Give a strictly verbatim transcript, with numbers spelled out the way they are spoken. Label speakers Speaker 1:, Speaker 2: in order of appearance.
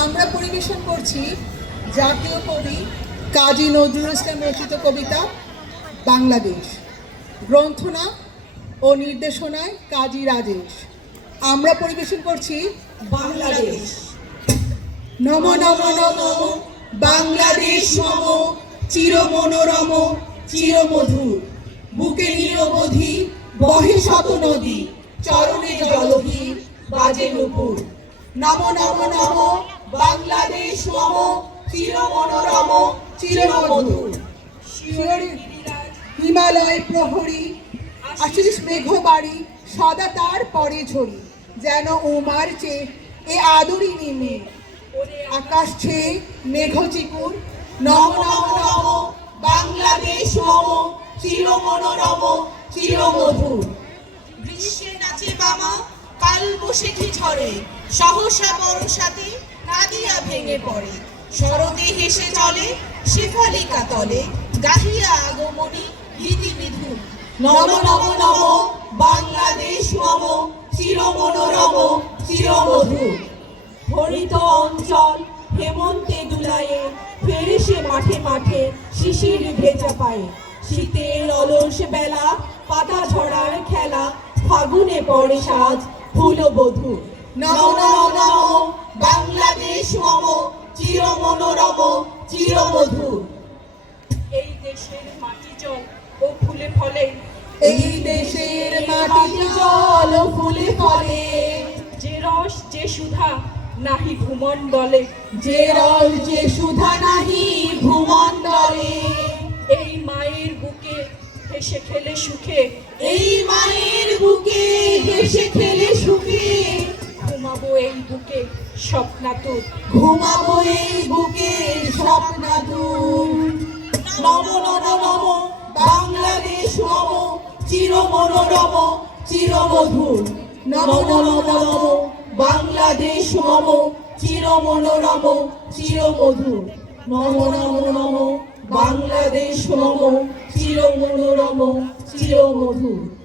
Speaker 1: আমরা পরিবেশন করছি জাতীয় কবি কাজী নজরুল ইসলাম রচিত কবিতা বাংলাদেশ। গ্রন্থনা ও নির্দেশনায় কাজী রাজেশ। আমরা পরিবেশন করছি বাংলাদেশ। নম নম নম বাংলাদেশ নম, চির মনোরম চির মধুর, বুকে নিরবধি বহে শত নদী, চরণে জলধীর বাজে নুপুর। নম নম নম বাংলাদেশ নম, চির মনোরম চির মধুর। হিমালয় প্রহরী আশিস মেঘ বাড়ি, সদা তার পরে ঝরি, যেন উমার চেয়ে এ আদরি নেমে আকাশ ছেয়ে মেঘ চিকুর। নম নম নম বাংলাদেশ নম, চির মনোরম চির মধুর।
Speaker 2: গ্রীষ্মে নাচে বামা কাল বৈশাখী ঝড়ে, সহসা বর্ষাতে কাঁদিয়া ভেঙে পড়ে। শরতে হেসে চলে শেফালিকা তলে, গাহিয়া আগমনী গীতি বিধু।
Speaker 1: নম নম নম বাংলাদেশ নম, চির মনোরম চির মধুর।
Speaker 3: হরিত অঞ্চল হেমন্তে দুলায়ে, ফেরে সে মাঠে মাঠে শিশির ভেজা পায়ে। শীতের অলস বেলা পাতা ঝরার খেলা, ফাগুনে পড়ে সাজ ফুল বধূ।
Speaker 1: নম নম নম বাংলাদেশ নম, চির মনোরম চির মধুর।
Speaker 3: এই দেশের মাটি জল ও ফুলে ফলে,
Speaker 1: এই দেশের মাটি জল ও ফুলে ফলে,
Speaker 3: যে রস যে সুধা নাহি ভূমণ্ডলে,
Speaker 1: যে রস যে সুধা নাহি ভূমণ্ডলে।
Speaker 3: এই মায়ের বুকে হেসে খেলে সুখে,
Speaker 1: এই মায়ের বুকে হেসে খেলে সুখে,
Speaker 3: ঘুমাবো এই বুকে স্বপ্নাতুর।
Speaker 1: ঘুমাবো এই বুকে স্বপ্নাতুর। নম নম নম বাংলাদেশ নম, চির মনোরম চির মধুর। নম নম নম বাংলাদেশ নম, চির মনোরম চির মধুর। নম নম নম বাংলাদেশ নম, চির মনোরম চির মধুর।